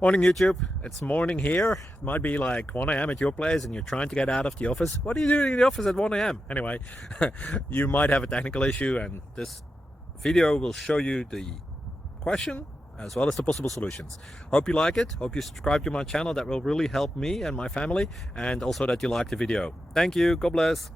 Morning YouTube, it's morning here. It might be like 1 a.m. at your place and you're trying to get out of the office. What are you doing in the office at 1 a.m.? Anyway, you might have a technical issue and this video will show you the question as well as the possible solutions. Hope you like it, hope you subscribe to my channel. That will really help me and my family, and also that you like the video. Thank you, God bless.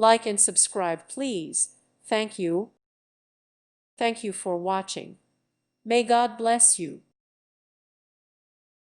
Like and subscribe, please. Thank you. Thank you for watching. May God bless you.